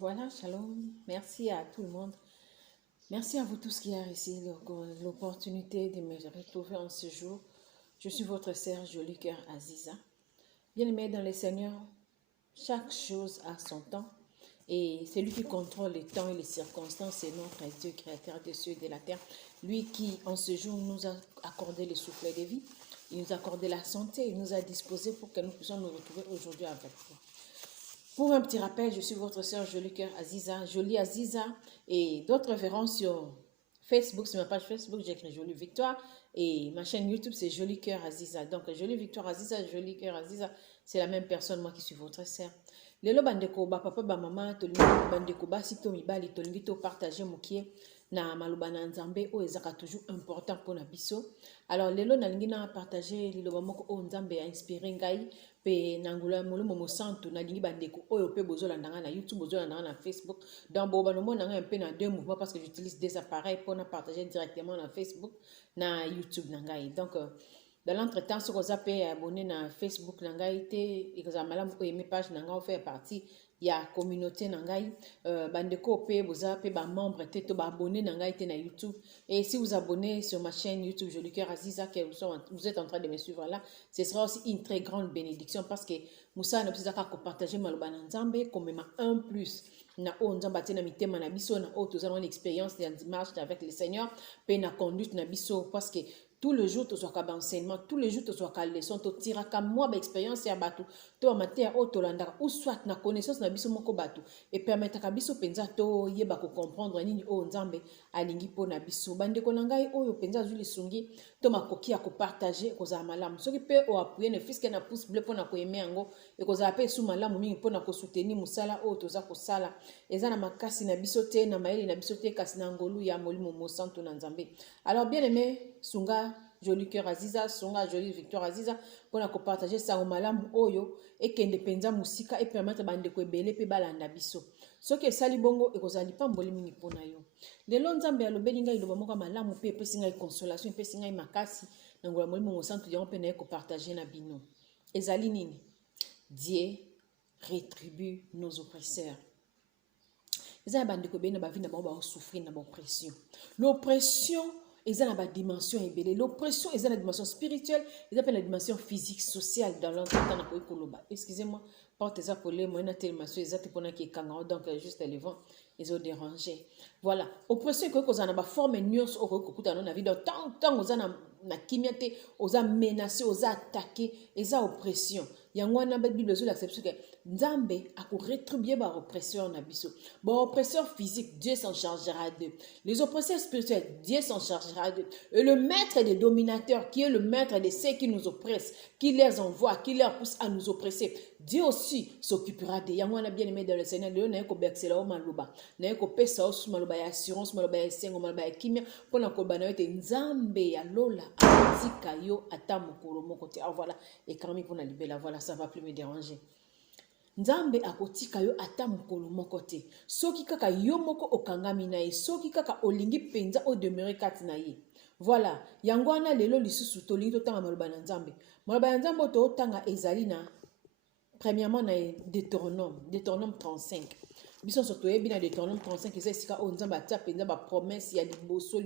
Voilà, shalom. Merci à tout le monde. Merci à vous tous qui avez ici l'opportunité de me retrouver en ce jour. Je suis votre sœur Jolie Cœur Aziza. Bien-aimés dans le Seigneur, chaque chose a son temps. Et c'est lui qui contrôle les temps et les circonstances, c'est notre Dieu créateur des cieux et de la terre. Lui qui, en ce jour, nous a accordé le souffle de vie. Il nous a accordé la santé. Il nous a disposé pour que nous puissions nous retrouver aujourd'hui avec vous. Pour un petit rappel, je suis votre sœur Jolie Cœur Aziza, Jolie Aziza, et d'autres verront sur Facebook, sur ma page Facebook, j'écris Jolie Victoire, et ma chaîne YouTube, c'est Jolie Cœur Aziza. Donc, Jolie Victoire Aziza, Jolie Cœur Aziza, c'est la même personne, moi qui suis votre sœur. Lelo bandeko ba papa ba maman tolingi bandeko ba sito mibali tolingi to partager mokie na maloba na nzambe o ezaka toujours important pour na biso. Alors lelo nalingi na partager liloba moko o nzambe a inspiré ngai pe nangula molomo mosantu nalingi bandeko oyo pe bozolanda nga na YouTube bozolanda nga na Facebook. Donc bo banomona nga un peu na deux mouvements parce que j'utilise des appareils pour na partager directement na Facebook na YouTube na ngai. Donc dans l'entretemps, si vous avez abonné à Facebook, vous avez aimé page, vous avez fait partie de la communauté, bandeko pe vous avez membre, vous abonné à YouTube. Et si vous abonnez sur ma chaîne YouTube Jolie Cœur Aziza, que vous êtes en train de me suivre là, ce sera aussi une très grande bénédiction parce que Moussa n'a pas partager maloba nzambe comme un plus. Na o nzamba tena mitema na biso na o tozana une expérience de marche avec le Seigneur pe na conduite na biso parce que tout le jour, tu sois comme enseignement, tous les jours, tu sois comme leçon, tu tires comme moi, l'expérience, et abatou, tu as matière, ou soit na connaissance, na biso moko batou, et permettre à biso penza, to yeba ko comprendre, nini o nzambe, alingi po na biso. Bande konangai, o yo penza, zuli sungi, to ma koki a ko partager, ko za malam. Ce qui peut o appuyer, ne fiske na pouce bleu, po na ko aimer ango, et ko za ape sou malam, mingi po na ko soutenir, musala, o to za ko sala, et za na makasi na biso te, na maeli na biso te, kasi na ngolu, ya moli momo santo na nzambe. Alors, bien aimé, Sunga Jolie Cœur Aziza, Sunga Jolie Victoire Aziza, pour na partager ça au malam oyo et que penza musika et permettre bande ko ebele pe balanda biso. Ce que sali bongo e kozali pamboli mingi pona yo. Lelo nzambe alobeli ngai loba moko malamu pe pe singa consolation pe singa makasi na ngola molimo mo santu ya pe na ko partager na bino. Ezali nini? Dieu rétribue nos oppresseurs. Ezali bande ko be na ba vie na ba souffrir na ba oppression. L'oppression ils ont la dimension ébélée. L'oppression, ils ont la dimension spirituelle, ils ont la dimension physique, sociale dans l'entretien. Excusez-moi, portez ça pour les moyens de tellement ils ont pour qui est donc juste les vents, ils ont dérangé. Voilà. Oppression, que vous en avez formé nuance au recours dans la vie. Donc, tant vous en avez kimiate, vous avez menacé, vous avez attaqué, ils ont oppression. Il y a une Bible sur l'acceptation que Nzambe a pour rétribuer par oppresseur na biso. Bon oppresseur physique, Dieu s'en chargera d'eux. Les oppresseurs spirituels, Dieu s'en chargera d'eux. Et le maître des dominateurs, qui est le maître de ceux qui nous oppressent, qui les envoie, qui les pousse à nous oppresser, Dieu aussi s'occupera d'eux. Yango na bien aimé dans le Seigneur, Dieu n'a ko bexela o maluba, n'a ko pesa o maluba ya assurance, maluba ya sengo, maluba ya kimia, pona ko bana ete Nzambe ya lola atika yo ata mokolo moko te. Ah voilà, et quand même pour na libela, voilà, ça va plus me déranger. Nzambe akotika yo ata mokolo moko te. Soki kaka yo moko okangami na ye, soki kaka olingi penza o demeurer kati na ye. Voilà, yango wana lelo lisusu tolingi totanga maloba na Nzambe. Maloba na Nzambe to otanga ezali na premièrement na Deutéronome 35. Biso surtout ebi na Deutéronome 35 eza sika o Nzambe atia penza ba promesse ya liboso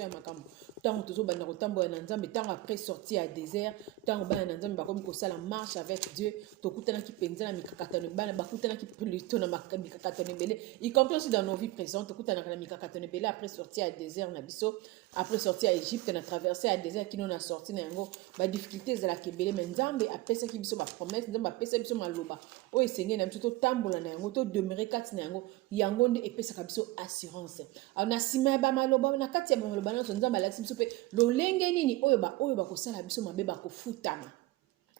ya makambo. Tango tozo banda kotambola na Nzambe, tango après sortir à désert, tango bana na Nzambe bakomi kosala marche avec Dieu, tokutana ki penza na mikakatano bana bakutana ki plutôt na mikakatano belé, y compris aussi dans nos vies présentes, tokutana na mikakatano belé après sortir à désert na biso, après sortir à Égypte na traverser à désert qui nous a sorti na yango, ba difficultés za la kebele mais Nzambe apesa ki biso ba promesse, Nzambe apesa biso maloba. O esengé na biso to tambola na yango to demeurer kati na yango, yango nde epesa ka biso assurance. Alors na sima ba maloba na kati ya maloba na Nzambe alakisi biso pe lolenge nini oyo ba kosala biso mabe ba kofutama.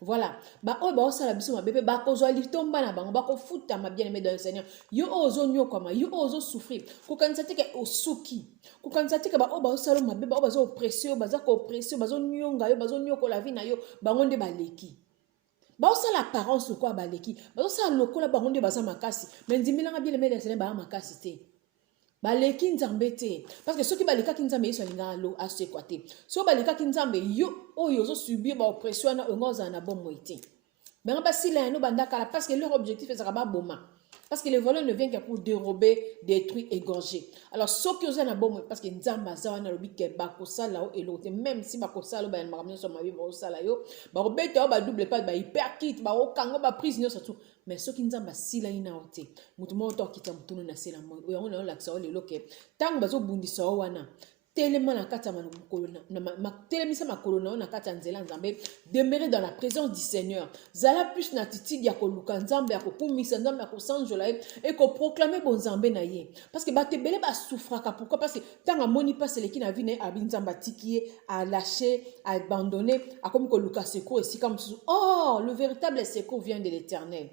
Voilà, ba oyo ba osala biso mabe pe ba kozwa litomba na bango ba kofutama bien aimé dans le Seigneur. Yo ozo nyokoma, yo ozo souffrir. Kokanisa te ke osuki. Kokanisa te ke ba oyo ba osala mabe ba oyo ba ko oppressé, ba zo nyonga yo, ba zo nyokola vie na yo, bango nde baleki. Ba osala apparence quoi baleki. Ba osala lokola bango nde baza makasi. Mais ndimilanga bien aimé dans le Seigneur ba makasi te. Baleki Nzambe te parce que ceux qui baleka ki Nzambe yeso linga lo asekwa te. So baleka ki Nzambe yo oyo zo subir ba oppression na ngoza na bombo ite. Benga basila no bandaka parce que leur objectif est ça ba boma. Parce que les voleurs ne viennent que pour dérober, détruire, égorger. Alors, ceux qui osent en bon, parce que Nzamba zawana lobi ke bakosala o elote, même si bakosala ba makamyo so mabi bakosala yo, ba robeta ba double pas ba hyper kit, ba okanga ba prise surtout. Mais ceux qui Nzamba sila ina ote, mutu mo to kita mutu na sela mo. O yango na la ksa o lelo ke tang bazo bundisa o wana. Tellement na kata telemisa makolo na kata nzela nzambe demeurer dans la présence du Seigneur. Zala plus na attitude ya koluka nzambe ya kokumisa nzambe ya kosanjola et ko proclamer bon nzambe na ye. Parce que bate belé ba souffraka. Pourquoi? Parce que tant moni pas c'est qui na vie na abi nzamba tikié a lâché, a abandonné, a comme koluka secours ici comme oh, le véritable secours vient de l'Éternel.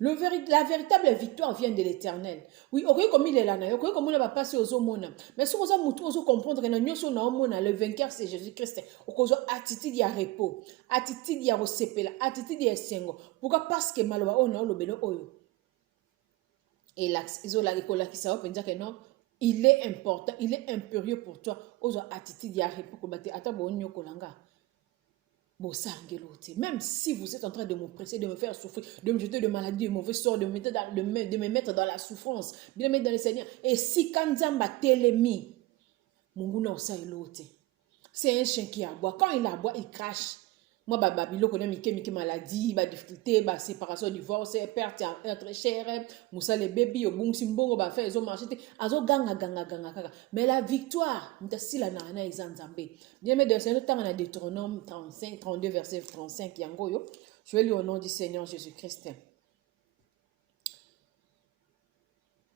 La véritable victoire vient de l'Éternel. Oui, ok, comme il est là, ok, comme on va passer aux hommes. Mais si vous avez comprendre que le vainqueur c'est Jésus-Christ. Vous avez attitude de repos, attitude de resepela, attitude de sengo. Pourquoi? Parce que malwa on a le belo oyo. Et là, ils ont la école qui s'est open que non, il est important, il est impérieux pour toi. Vous avez attitude de repos pour battre. Attends, bon, on kolanga. Même si vous êtes en train de m'oppresser, de me faire souffrir, de me jeter de maladie, de mauvais sort, de me mettre dans la souffrance, de me mettre dans le Seigneur. Et si Kanzamba telemi, Munguna osa elote. C'est un chien qui aboie. Quand il aboie, il crache. Moi, babilo connaît mike maladie, difficulté, séparation, divorce, perte être cher, moussa les bébés, au bon simbongo, faire ils ont marché, azo ganga. Mais la victoire, m'ta la na izanzambe. Bien mais de ce temps on a Deutéronome 35, 32 verset 35 yangoyo. Je vais lire au nom du Seigneur Jésus-Christ.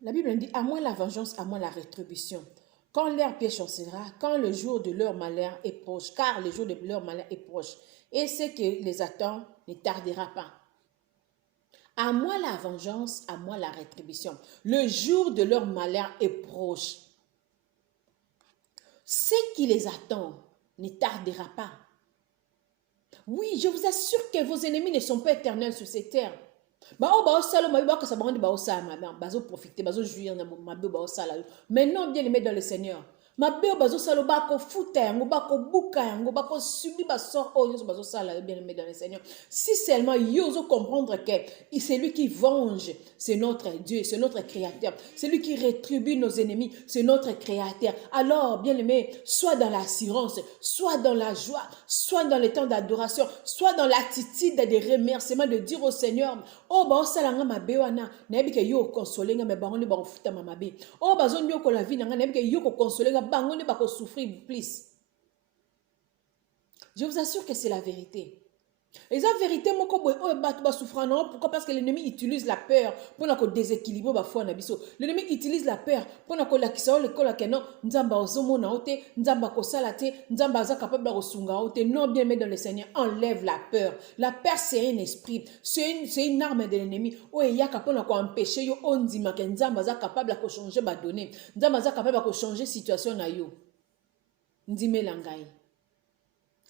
La Bible dit à moi la vengeance, à moi la rétribution. Quand leur pied chancellera, quand le jour de leur malheur est proche, car le jour de leur malheur est proche. Et ce qui les attend ne tardera pas. À moi la vengeance, à moi la rétribution. Le jour de leur malheur est proche. Ce qui les attend ne tardera pas. Oui, je vous assure que vos ennemis ne sont pas éternels sur cette terre. Mais non, bien aimé dans le Seigneur. Ma belle bazo salo bako futa yango bako buka yango bako subi baso oh yoso bazo sala bien aimé dans le Seigneur. Si seulement yoso comprendre que c'est lui qui venge, c'est notre Dieu, c'est notre créateur, c'est lui qui rétribue nos ennemis, c'est notre créateur. Alors bien aimé, soit dans l'assurance, soit dans la joie, soit dans le temps d'adoration, soit dans l'attitude de remerciement de dire au Seigneur, oh ba sala nga mabe wana na yebike yo consoler nga me bango ne ba futa mamabe. Oh bazo nyoko la vie nga na yebike yo consoler nga bango ne ba souffrir plus. Je vous assure que c'est la vérité. Et la vérité, pourquoi? Parce que l'ennemi utilise la peur pour nous déséquilibrer. L'ennemi utilise la peur pour nous non bien mais dans le Seigneur, enlève la peur. La peur, c'est un esprit, c'est une arme de l'ennemi. Il y a capable d'empêcher, on dit que Nzamba est capable de changer ma donnée. Nzamba est capable de changer la situation.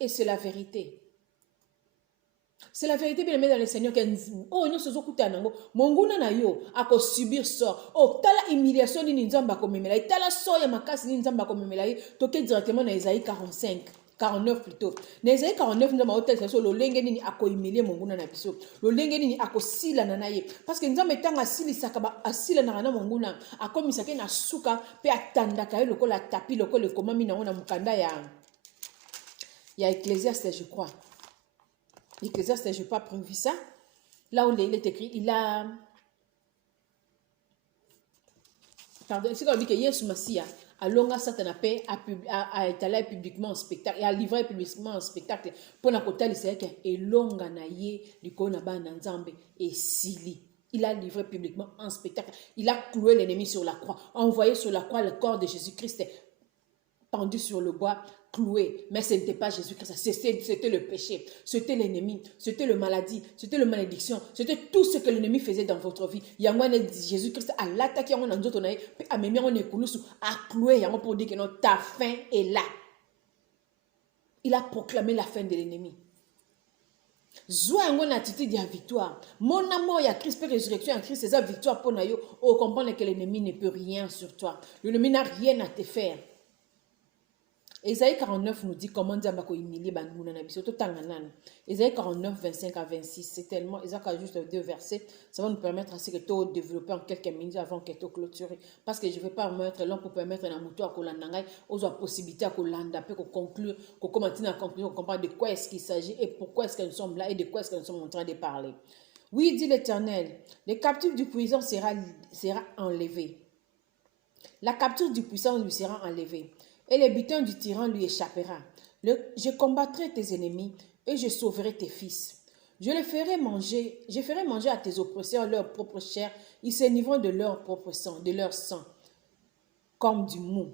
Et c'est la vérité. C'est la vérité bien aimé dans le Seigneur que oh nous sommes écoutés nango monguna na yo ako subir ça oh tala humiliation ni nzamba ko memela tala so ya makasi ni nzamba ko memela toke directement dans Isaïe 45 49 plutôt dans Isaïe 49 nzamba hôtel so lo lenge nini ako humilier monguna na biso lo lenge nini ako sila na naye parce que nzamba tanga asili sakaba asila na na monguna akomisa ke na suka pe atandaka yo lokola tapi lokola komami na ona mukanda ya Ecclésiaste je crois. Ecclésiaste, je n'ai pas prévu ça. Là où il est écrit, il a... Pardon, c'est comme dit que Yesu Massia a longa Satan a étalé publiquement en spectacle, et a livré publiquement en spectacle. Pour la côté, c'est que et longa na ye likona ba nzambe et sili. Il a livré publiquement en spectacle. Il a cloué l'ennemi sur la croix, envoyé sur la croix le corps de Jésus-Christ pendu sur le bois. Cloué, mais ce n'était pas Jésus-Christ, c'était le péché, c'était l'ennemi, c'était le maladie, c'était la malédiction, c'était tout ce que l'ennemi faisait dans votre vie. Jésus-Christ a l'attaqué, a cloué pour dire que ta fin est là. Il a proclamé la fin de l'ennemi. Zoa une attitude de victoire. Mon amour, il y a Christ, résurrection en Christ, c'est ça victoire pour nous. On comprend que l'ennemi ne peut rien sur toi. L'ennemi n'a rien à te faire. Ésaïe 49 nous dit comment Dieu a humilié Bangouna Nabiso, tout Tanganan. Ésaïe 49, 25 à 26, c'est tellement, Ésaïe a juste 2 versets, ça va nous permettre à ce que tout développer en quelques minutes avant que tout clôture. Parce que je ne vais pas mettre l'homme pour permettre à mouton à Kolandangay, aux possibilités à Kolanda, pour conclure, pour commenter la conclusion, comprendre de quoi est-ce qu'il s'agit et pourquoi est-ce que nous sommes là et de quoi est-ce que nous sommes en train de parler. Oui, dit l'Éternel, le captif du puissant sera enlevé. La capture du puissant lui sera enlevée. Et le butin du tyran lui échappera. Je combattrai tes ennemis et je sauverai tes fils. Je ferai manger à tes oppresseurs leur propre chair. Ils s'énivreront de leur propre sang, de leur sang, comme du mou.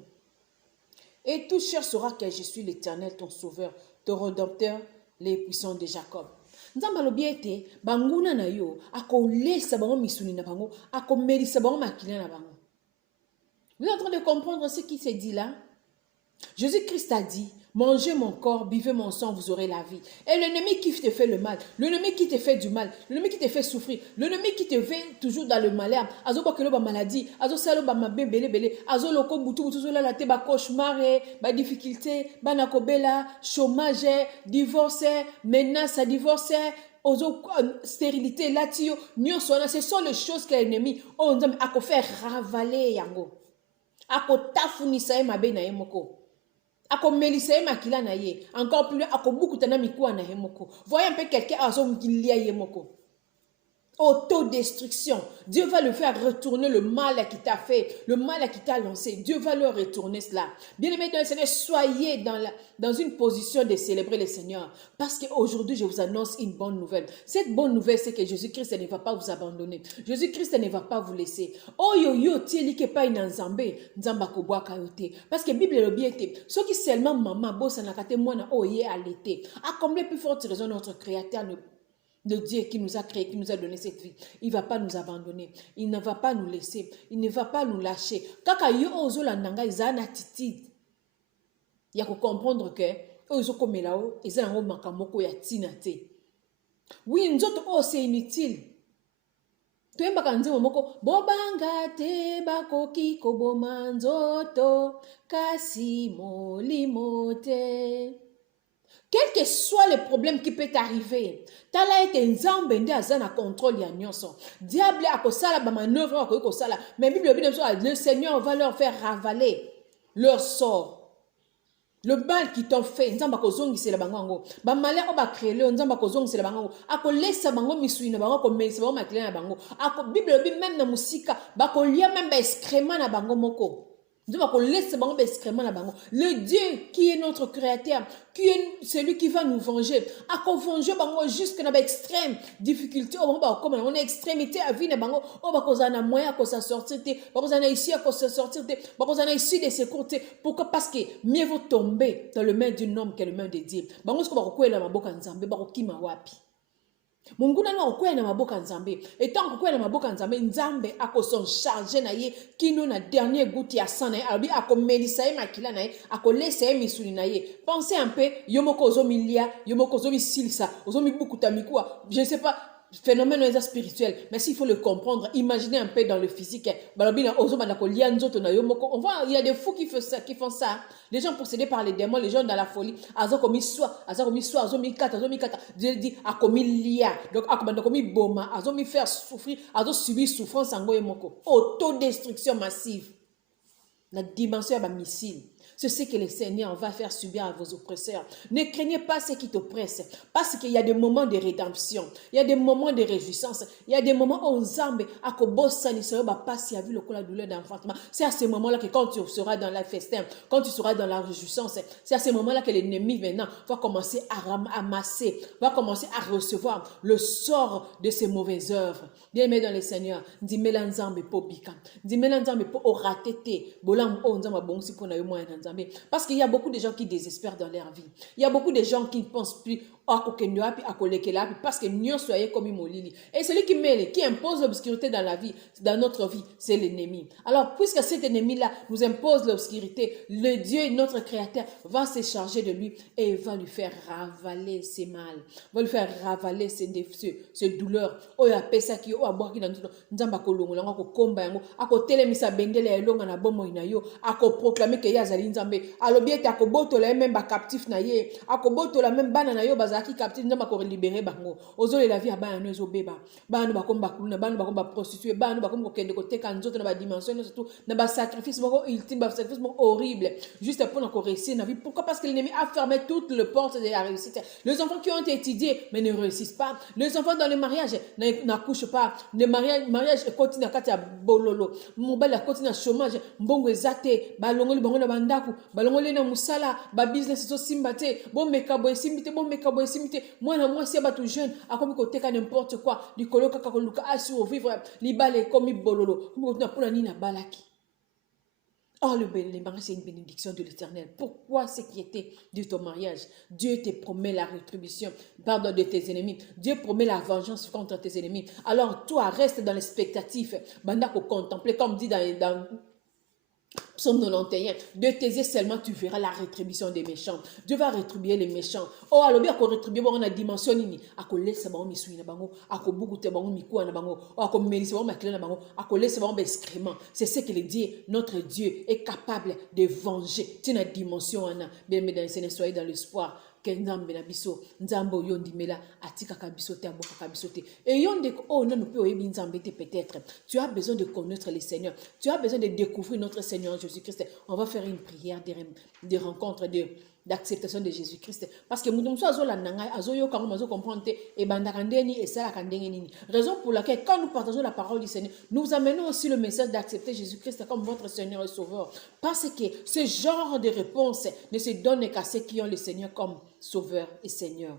Et tout chair saura que je suis l'Éternel, ton sauveur, ton rédempteur, les puissants de Jacob. Nzamba lobiete, banguna na yo, ako lesa bango misuni na bango, ako melisa bango makina na bango. Vous êtes en train de comprendre ce qui s'est dit là? Jésus-Christ a dit, mangez mon corps, buvez mon sang, vous aurez la vie. Et l'ennemi qui te fait le mal, l'ennemi qui te fait du mal, l'ennemi qui te fait souffrir, l'ennemi qui te fait toujours dans le malheur, azo bakelo ba maladie, azo salo ba mabe bele, azo loko butu la la te ba cauchemar, ba difficulté, ba nakobela, chômage, divorce, menace à divorce, stérilité, latio, ce sont les choses que l'ennemi a fait ravaler yango. Ako tafunisa ye mabe na ye moko. Ako melisa ye makila na ye. Encore plus, ako buku tana mikuwa na ye moko. Voyez un peu quelqu'un a son mikilia ye moko. Autodestruction. Dieu va le faire retourner le mal qui t'a fait, le mal qui t'a lancé. Dieu va le retourner cela. Bien-aimés dans le Seigneur, soyez dans une position de célébrer le Seigneur. Parce qu'aujourd'hui, je vous annonce une bonne nouvelle. Cette bonne nouvelle, c'est que Jésus-Christ ne va pas vous abandonner. Jésus-Christ ne va pas vous laisser. Oh yo yo, tieli ke pa ina nzambe, nzamba kobwa kayote. Parce que Bible le bien été. Ceux qui seulement maman, bossa nakate mwana oye à l'été. À combien plus forte raison notre Créateur de Dieu qui nous a créé, qui nous a donné cette vie. Il ne va pas nous abandonner. Il ne va pas nous laisser. Il ne va pas nous lâcher. Kaka yo ozo la nanga ils ont une attitude. Il y a que comprendre que ozo comme là-haut, ils ont un makamoko ya tinate. Oui, nous autres, c'est inutile. Tuemba kanzi momoko bobanga te bakoki koboma nzoto kasi molimote. Quel que soit le problème qui peut t'arriver, tala ete nzambe nde azana contrôle ya nyonso. Diable akosala ba manœuvre akosala, mais Bible dit le Seigneur va leur faire ravaler leur sort. Le mal qui t'ont fait, nzamba kozongisela bango ngo. Ba malheur o ba créer le nzamba kozongisela bango. Ako lesa bango misui na bango ko melisa bango makila na bango. Ako Bible dit même na musika, ba ko lia même ba excrément na bango moko. Le Dieu qui est notre créateur, qui est celui qui va nous venger, a qu'on venger jusqu'à l'extrême difficulté, on est extrémité à vie, on a moyen à sortir, on a ici à sortir, on a ici de se côtés. Pourquoi? Parce que mieux vaut tomber dans le main d'un homme que le main de Dieu. Munguna na okwena na maboka nzambe. Et tant okwena na maboka nzambe, nzambe ako son chargé na ye kino na dernier goutte ya sang na ye, abi ako melisa ye makila na ye, ako lesa ye misuli na ye. Pensez un peu, yomoko ozomilia, yomoko ozomisilisa, ozomibukuta mikua, je ne sais pas, phénomène spirituel, mais s'il faut le comprendre, imaginez un peu dans le physique. On voit, il y a des fous qui font ça. Les gens possédés par les démons, les gens dans la folie, ils ont commis soit, ils ont mis quatre, Dieu dit, a commis lia, donc a commis boma, ils ont mis faire souffrir, ils ont subi souffrance en goyemoko. Autodestruction massive. La dimension de missile. C'est ce que le Seigneur va faire subir à vos oppresseurs. Ne craignez pas ce qui t'oppresse. Parce qu'il y a des moments de rédemption. Il y a des moments de réjouissance. Il y a des moments où on zambe, à kobosa ni sera pas si a vu le coup la douleur d'enfantement. C'est à ce moment-là que quand tu seras dans la festin, quand tu seras dans la réjouissance, c'est à ce moment-là que l'ennemi maintenant va commencer à amasser, va commencer à recevoir le sort de ses mauvaises œuvres. Bien-aimé dans le Seigneur, dis mélanzambe po bika, dis mélanzambe po oratete, bolam o nzamba bonsi po na yo moyen nzambe. Parce qu'il y a beaucoup de gens qui désespèrent dans leur vie. Il y a beaucoup de gens qui ne pensent plus parce que nous soyons comme Molili. Et celui qui mêle, qui impose l'obscurité dans la vie, dans notre vie, c'est l'ennemi. Alors, puisque cet ennemi-là nous impose l'obscurité, le Dieu, notre Créateur, va se charger de lui et va lui faire ravaler ses mal, va lui faire ravaler ses douleurs. Oyo apesa ki o abwaki na nzolo nzamba kolongola ngo komba yango akotelemisa bendele ya elonga na bomo ina yo akoproclamer ke yazali nzambe alobi ete akobotola même ba captif na ye akobotola même bana na yo bazaki captif nzamba ko libérer bango ozole la vie ya bana no ezobeba bana bakomba kuluna bana bakomba prostituer bana bakomba kokende koteka nzoto na ba dimension surtout na ba sacrifice moko ultime ba sacrifice moko horrible juste pour qu'on réussisse na vie. Pourquoi? Parce que l'ennemi a fermé toutes les portes de la réussite. Les enfants qui ont été étudiés mais ne réussissent pas, les enfants dans les mariages n'accouchent pas, le mariage continue à katia bololo mobile continue à chômage mbongo ezate balongoli bango na bandaku balongoli na musala ba business so simbate bon mekabo esimite mwana mwasi ya batu jeune akomi koteka n'importe quoi likolo kaka koluka a survivre libale komi bololo komi kotuna pona nini na balaki. Oh, le mariage, c'est une bénédiction de l'Éternel. Pourquoi s'inquiéter de ton mariage? Dieu te promet la rétribution, pardon, de tes ennemis. Dieu promet la vengeance contre tes ennemis. Alors, toi, reste dans l'expectative. Banda ko contempler, comme dit dans Psaume 91, de tes yeux seulement tu verras la rétribution des méchants. Dieu va rétribuer les méchants. Oh, alors bien qu'on rétribue bon, on a dimension nini. Ako laisse bango misui na bango, ako bugute bango mikua na bango, ako melise bango makile na bango, ako laisse bango excrément. C'est ce que le Dieu, notre Dieu, est capable de venger. C'est une dimension ana. Bien, mesdames et messieurs, soyez dans l'espoir. Nzambe na biso nzambo yondi mela atika kabiso te aboka kabiso te et yonde oh non peut oyebi nzambe te peut-être tu as besoin de connaître le Seigneur, tu as besoin de découvrir notre Seigneur Jésus-Christ. On va faire une prière de rencontre d'acceptation de Jésus-Christ parce que mutumso azola nanga azoyo quand on comprendre et bandakandeni et ça la kandengeni. Raison pour laquelle quand nous partageons la parole du Seigneur, nous amenons aussi le message d'accepter Jésus-Christ comme votre Seigneur et Sauveur, parce que ce genre de réponse ne se donne qu'à ceux qui ont le Seigneur comme Sauveur et Seigneur.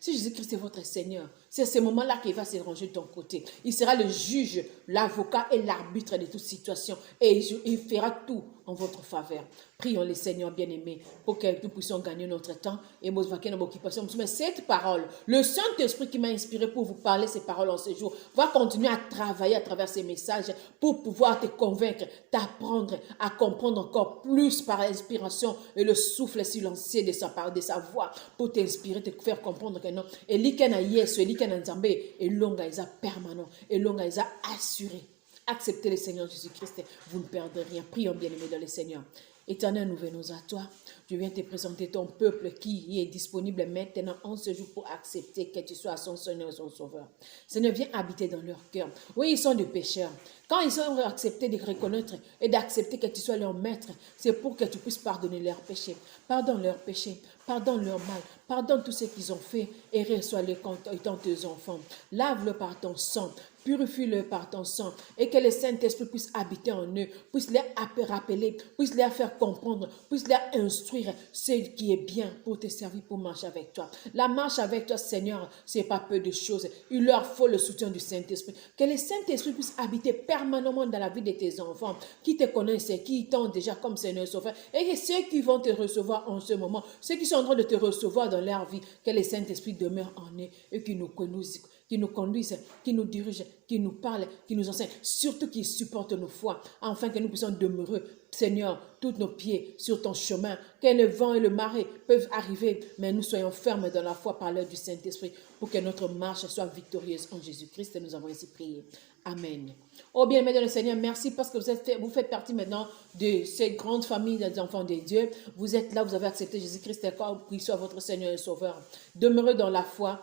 Si Jésus-Christ est votre Seigneur, c'est à ce moment-là qu'il va se ranger de ton côté. Il sera le juge, l'avocat et l'arbitre de toute situation. Et il fera tout en votre faveur. Prions le Seigneur bien-aimé pour que nous puissions gagner notre temps et nous vaquer dans l'occupation. Mais cette parole, le Saint-Esprit qui m'a inspiré pour vous parler ces paroles en ce jour, va continuer à travailler à travers ces messages pour pouvoir te convaincre, t'apprendre à comprendre encore plus par l'inspiration et le souffle silencieux de sa parole, de sa voix, pour t'inspirer, te faire comprendre que non. Et l'ikena yes, l'ikena nzambe, et longa isa permanent, et longa isa assuré. Acceptez le Seigneur Jésus-Christ, vous ne perdrez rien. Prions bien-aimés dans le Seigneur. Éternel, nous venons à toi. Je viens te présenter ton peuple qui est disponible maintenant en ce jour pour accepter que tu sois son Seigneur et son Sauveur. Seigneur, viens habiter dans leur cœur. Oui, ils sont des pécheurs. Quand ils ont accepté de reconnaître et d'accepter que tu sois leur maître, c'est pour que tu puisses pardonner leurs péchés. Pardonne leurs péchés, pardonne leur mal, pardonne tout ce qu'ils ont fait et reçois-les étant tes enfants. Lave-le par ton sang. Purifie-le par ton sang et que le Saint-Esprit puisse habiter en eux, puisse les rappeler, puisse les faire comprendre, puisse les instruire ce qui est bien pour te servir, pour marcher avec toi. La marche avec toi, Seigneur, ce n'est pas peu de choses. Il leur faut le soutien du Saint-Esprit. Que le Saint-Esprit puisse habiter permanemment dans la vie de tes enfants qui te connaissent et qui t'ont déjà comme Seigneur Sauveur. Et que ceux qui vont te recevoir en ce moment, ceux qui sont en train de te recevoir dans leur vie, que le Saint-Esprit demeure en eux et qui nous conduisent, qui nous dirigent, qui nous parlent, qui nous enseignent, surtout qui supportent nos foi, afin que nous puissions demeurer, Seigneur, tous nos pieds sur ton chemin, que le vent et le marais peuvent arriver, mais nous soyons fermes dans la foi par l'œuvre du Saint-Esprit, pour que notre marche soit victorieuse en Jésus-Christ. Nous avons ainsi prié. Amen. Oh bien-aimé dans le Seigneur, merci parce que vous faites partie maintenant de cette grande famille des enfants de Dieu. Vous êtes là, vous avez accepté Jésus-Christ comme qu'il soit votre Seigneur et Sauveur. Demeurez dans la foi,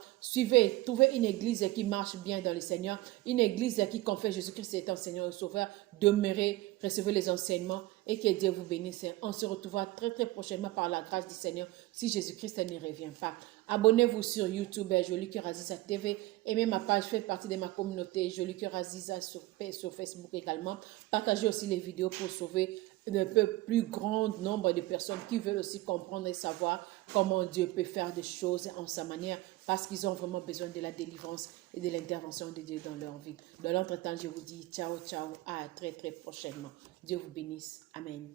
trouvez une église qui marche bien dans le Seigneur, une église qui confesse Jésus-Christ étant Seigneur et Sauveur. Demeurez, recevez les enseignements et que Dieu vous bénisse. On se retrouvera très très prochainement par la grâce du Seigneur si Jésus-Christ ne revient pas. Abonnez-vous sur YouTube, Joli Cœur Aziza TV. Aimez ma page, faites partie de ma communauté, Joli Cœur Aziza sur Facebook également. Partagez aussi les vidéos pour sauver un peu plus grand nombre de personnes qui veulent aussi comprendre et savoir comment Dieu peut faire des choses en sa manière, parce qu'ils ont vraiment besoin de la délivrance et de l'intervention de Dieu dans leur vie. Dans l'entretemps, je vous dis ciao, ciao, à très très prochainement. Dieu vous bénisse. Amen.